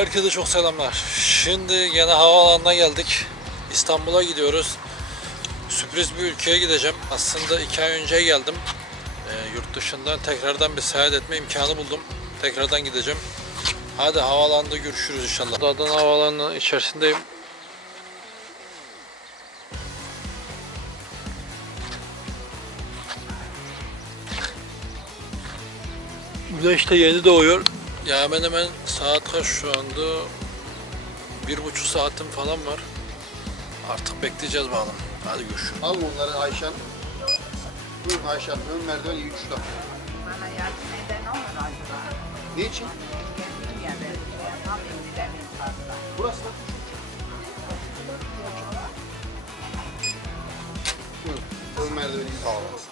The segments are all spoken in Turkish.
Herkese çok selamlar. Şimdi yine havaalanına geldik. İstanbul'a gidiyoruz. Sürpriz bir ülkeye gideceğim. Aslında iki ay önce geldim. Ee, yurt dışından tekrardan bir seyahat etme imkanı buldum. Tekrardan gideceğim. Hadi havaalanında görüşürüz inşallah. Adana Havaalanı'nın içerisindeyim. Güneş de yeni doğuyor. Ya hemen hemen saat kaç şu anda? Bir buçuk saatim falan var. Artık bekleyeceğiz bakalım. Hadi görüşürüz. Al bunları Ayşe Hanım. Buyurun Ayşe Hanım. Ön merdiven iyi uçta. Bana yardım eden olur acaba? Niçin? Geldim ya ben. Tam indiremeyiz fazla. Burası da. Buyurun. Ön merdiveni iyi sağlamasın.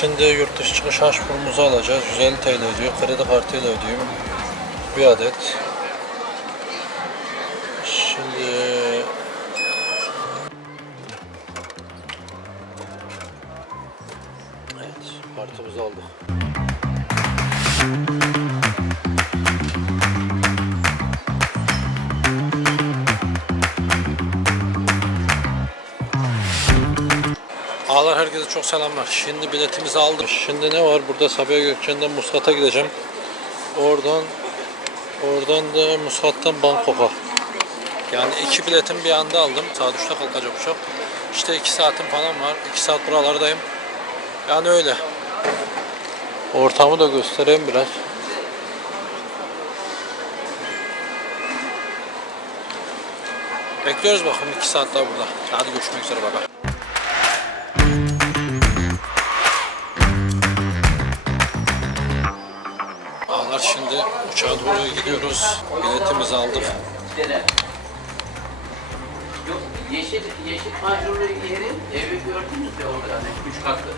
Şimdi yurt dışı çıkış haşpurumuzu alacağız. 150 TL ödüyor. Kredi kartıyla ödüyorum. Bir adet. Ağlar herkese çok selamlar. Şimdi biletimizi aldım. Şimdi ne var? Burada Sabiha Gökçen'den Muskat'a gideceğim. Oradan oradan da Muskat'tan Bangkok'a. Yani iki biletim bir anda aldım. Saat 3'te kalkacak uçak. İşte iki saatim falan var. İki saat buralardayım. Yani öyle. Ortamı da göstereyim biraz. Bekliyoruz bakalım iki saat daha burada. Hadi görüşmek üzere baba. Uçağa doğru gidiyoruz. Biletimizi aldık. Yok yeşil yeşil panjurlu yerin evi gördünüz ya orada hani üç katlı.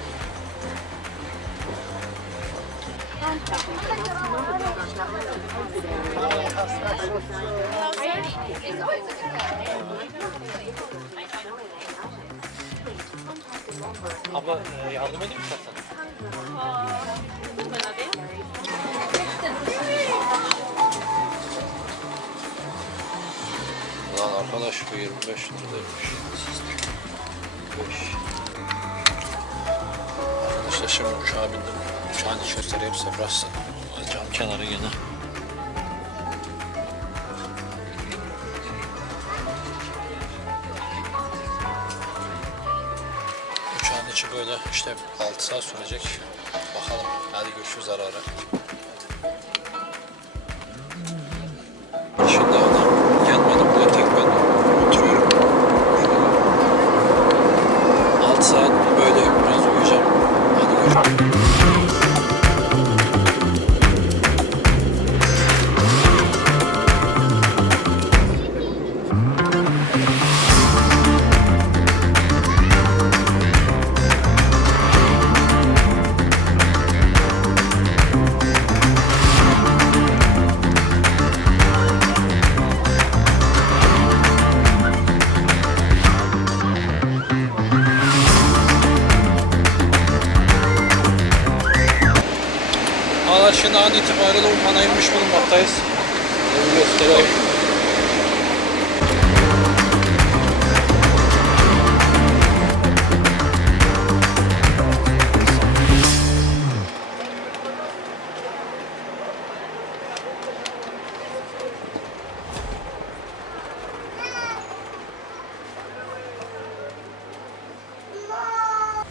Abla e, yardım edeyim mi istersen? Lan arkadaş bu 25 liraymış. 5. Arkadaşlar şimdi uçağa bindim. Uçağın içerisinde hepsi burası. Cam kenarı yine. Uçağın içi böyle işte 6 saat sürecek. Bakalım. Hadi görüşürüz ara ara. Hadi an itibariyle Umman'a inmiş bulunmaktayız. Göstereyim.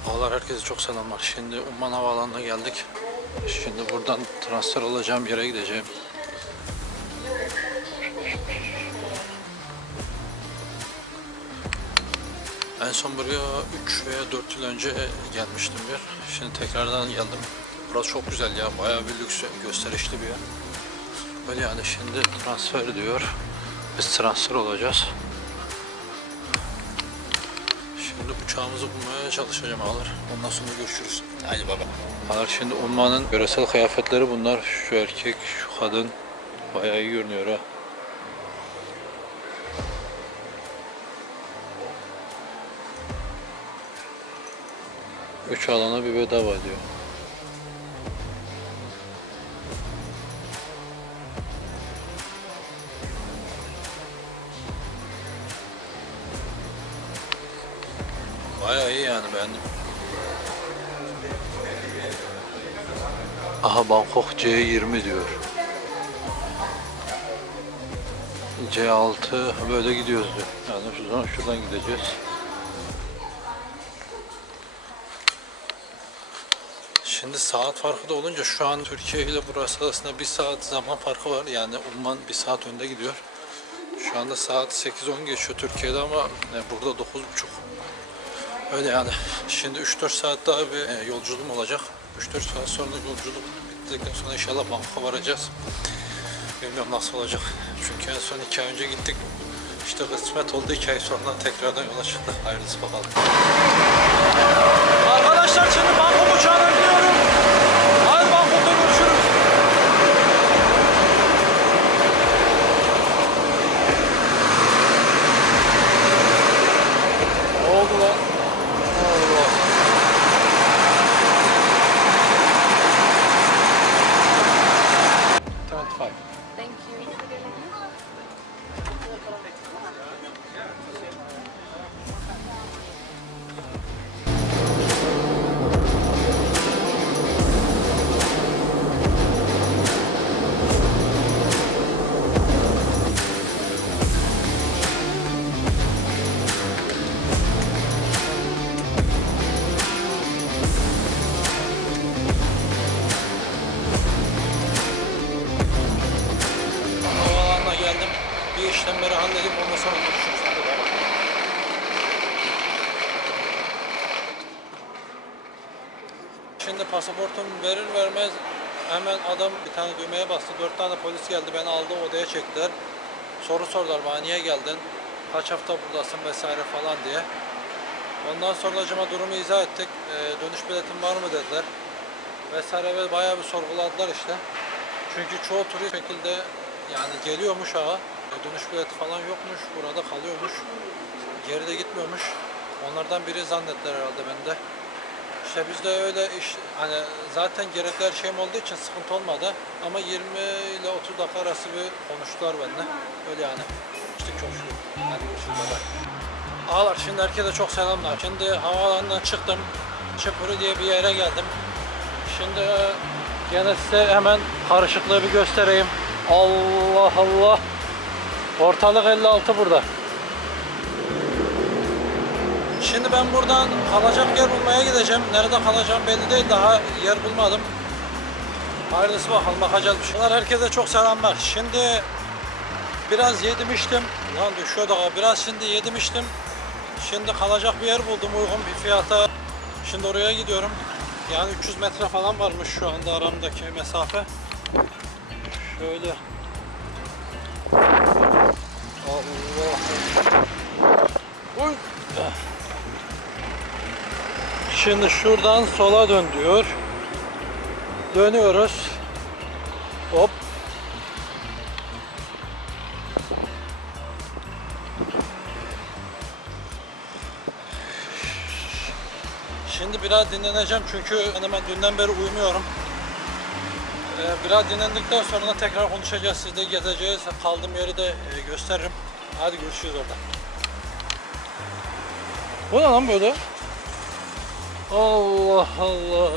Merhabalar herkese çok selamlar. Şimdi Umman Havaalanı'na geldik. Şimdi buradan transfer olacağım yere gideceğim. En son buraya 3 veya 4 yıl önce gelmiştim bir. Şimdi tekrardan geldim. Burası çok güzel ya. Bayağı bir lüks, gösterişli bir yer. Böyle yani şimdi transfer diyor. Biz transfer olacağız. Şimdi uçağımızı bulmaya çalışacağım ağlar. Ondan sonra görüşürüz. Hadi baba. Ağlar şimdi Umman'ın yöresel kıyafetleri bunlar. Şu erkek, şu kadın. Bayağı iyi görünüyor ha. Üç alana bir bedava diyor. Bayağı iyi yani beğendim. Aha Bangkok C20 diyor. C6 böyle gidiyoruz diyor. Yani şuradan, şuradan gideceğiz. Şimdi saat farkı da olunca şu an Türkiye ile burası arasında bir saat zaman farkı var. Yani Umman bir saat önde gidiyor. Şu anda saat 8-10 geçiyor Türkiye'de ama e, burada 9.30. Öyle yani. Şimdi 3-4 saat daha bir e, yolculuğum olacak. 3-4 saat sonra yolculuk bittikten sonra inşallah Bangkok'a varacağız. Bilmiyorum nasıl olacak. Çünkü en son 2 ay önce gittik. İşte kısmet oldu 2 ay sonra tekrardan yola çıktık. Hayırlısı bakalım. Şimdi pasaportum verir vermez hemen adam bir tane düğmeye bastı. Dört tane polis geldi beni aldı odaya çektiler. Soru sordular bana niye geldin? Kaç hafta buradasın vesaire falan diye. Ondan sonra acaba durumu izah ettik. Ee, dönüş biletin var mı dediler. Vesaire ve bayağı bir sorguladılar işte. Çünkü çoğu turist şekilde yani geliyormuş ağa. e, Dönüş bileti falan yokmuş. Burada kalıyormuş. Geri de gitmiyormuş. Onlardan biri zannettiler herhalde bende. İşte biz de öyle iş hani zaten gerekli her şeyim olduğu için sıkıntı olmadı. Ama 20 ile 30 dakika arası bir konuştular benimle. Öyle yani. İşte çok şükür. Hadi görüşürüz. Ağlar şimdi herkese çok selamlar. Şimdi havaalanından çıktım. Çıpırı diye bir yere geldim. Şimdi gene size hemen karışıklığı bir göstereyim. Allah Allah. Ortalık 56 burada. Şimdi ben buradan kalacak yer bulmaya gideceğim. Nerede kalacağım belli değil. Daha yer bulmadım. Hayırlısı bakalım bakacağız bir şeyler. Herkese çok selamlar. Şimdi biraz yedim içtim. Lan düşüyor da biraz şimdi yedim içtim. Şimdi kalacak bir yer buldum uygun bir fiyata. Şimdi oraya gidiyorum. Yani 300 metre falan varmış şu anda aramdaki mesafe. Şöyle. Allah. Şimdi şuradan sola dön diyor. Dönüyoruz. Hop. Şimdi biraz dinleneceğim çünkü ben hemen dünden beri uyumuyorum. Ee, biraz dinlendikten sonra tekrar konuşacağız. Siz de gezeceğiz. Kaldığım yeri de e, gösteririm. Hadi görüşürüz orada. Bu ne lan böyle? Allah Allah.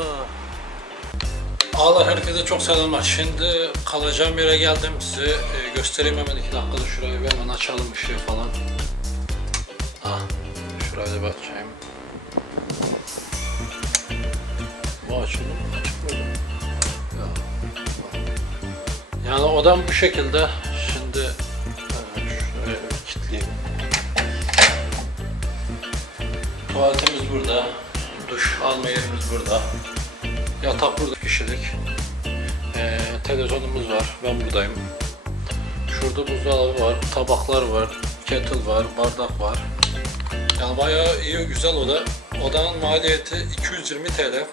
Ağlar herkese çok selamlar. Şimdi kalacağım yere geldim. Size e, göstereyim hemen iki dakikada şurayı bir hemen açalım ışığı falan. Ah, şurayı da bir açayım. açıldı mı? Yani odam bu şekilde. Şimdi evet, şuraya kilitleyeyim. Tuvaletimiz burada. Duş alma yerimiz burada. Yatak burada kişilik. Ee, televizyonumuz var. Ben buradayım. Şurada buzdolabı var, tabaklar var, kettle var, bardak var. Yani bayağı iyi, güzel oda. Odanın maliyeti 220 TL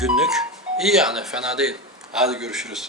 günlük. İyi yani, fena değil. Hadi görüşürüz.